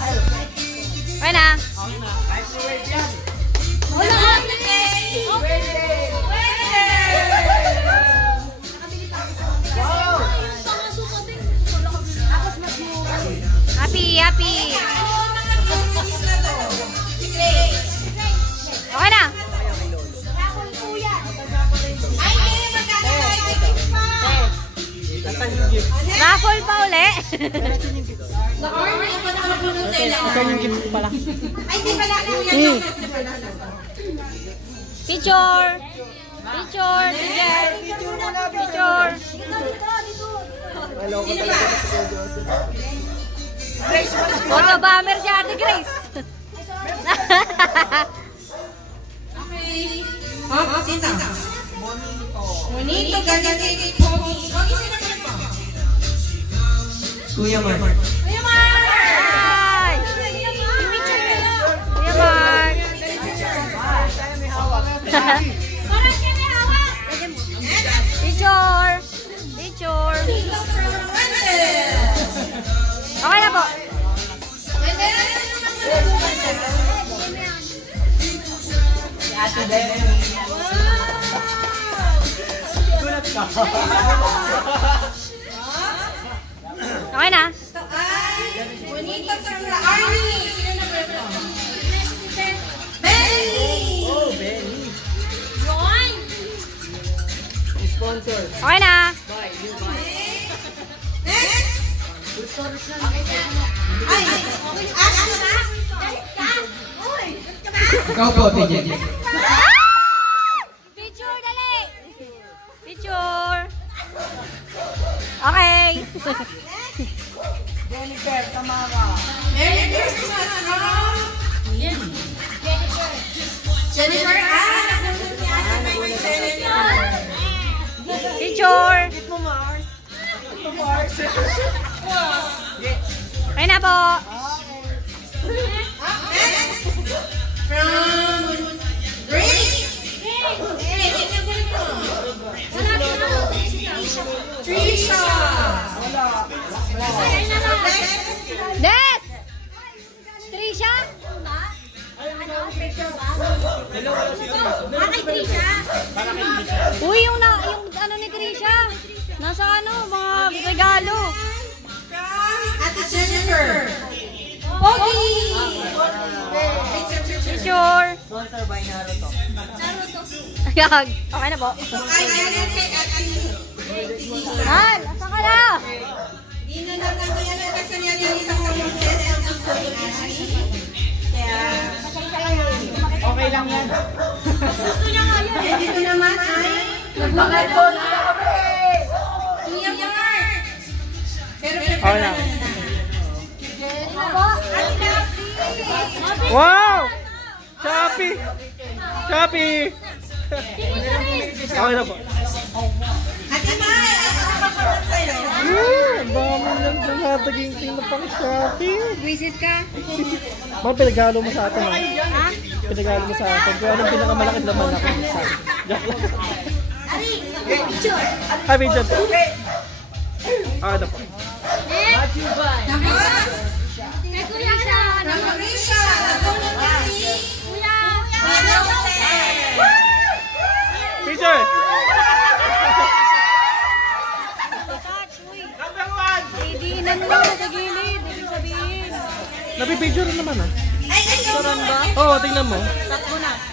Okay na. Happy. Okay na. Raffle pa uli. Ito yung gift pala. Picture. Photo bomber si Ate Grace. Bonito, gagawin Pogi. Pogi, sino ka pa? Kuya Mark. Kuya Mark. Parang siya may hawak. Picture. Okay na po. Ate Ben. Okay na. Bonito sa Army. Sino na ba? Benny. Oh, Benny. Yon. Sponsor. Okay na. Next. Ay, Asha. Ikaw po, TJ. Picture, dali. Picture. Okay. Jennifer, Tamara. Merry Christmas, Ron. Jennifer, nagulat niya. Picture. Okay na po. From Grace. Trisha. Des! Trisha? Uy, yung ano ni Trisha? Nasa mga regalo. Ate Jennifer. Pogi. Picture. Sponsor by Naruto. Ayag. Okay na po. Ay, galing kay Ate Lisa. Han, asa ka na? Di na natanggayan ang kasaniyan ng isang samuset ang gusto ni Ashley. Kaya, Okay lang yan. gusto niya nga yun. And dito naman ay Magpakaipo na kami! Kuya Mark. Pero Okay lang. Happy. Wow! Shopee! Shopee! Okay na po. Ate Mai, ano ka pa sa'yo? Ang dami lang dumataging na pang Shopee. Visit ka? Mga pinagalo mo sa atin. Ha? Pinagalo mo sa atin. Kung anong pinakamalaki naman ako. Joke lang. Hi, Vincent. Okay na po. Kay Kuya siya. Nakarisha. Nagulat na si Kuya. Kuya Joseph. Teacher! Number 1. Didinan mo sa gilid. Ibig sabihin. Napipicture naman ah. Ay, ito. Oo, tingnan mo. Stop mo na.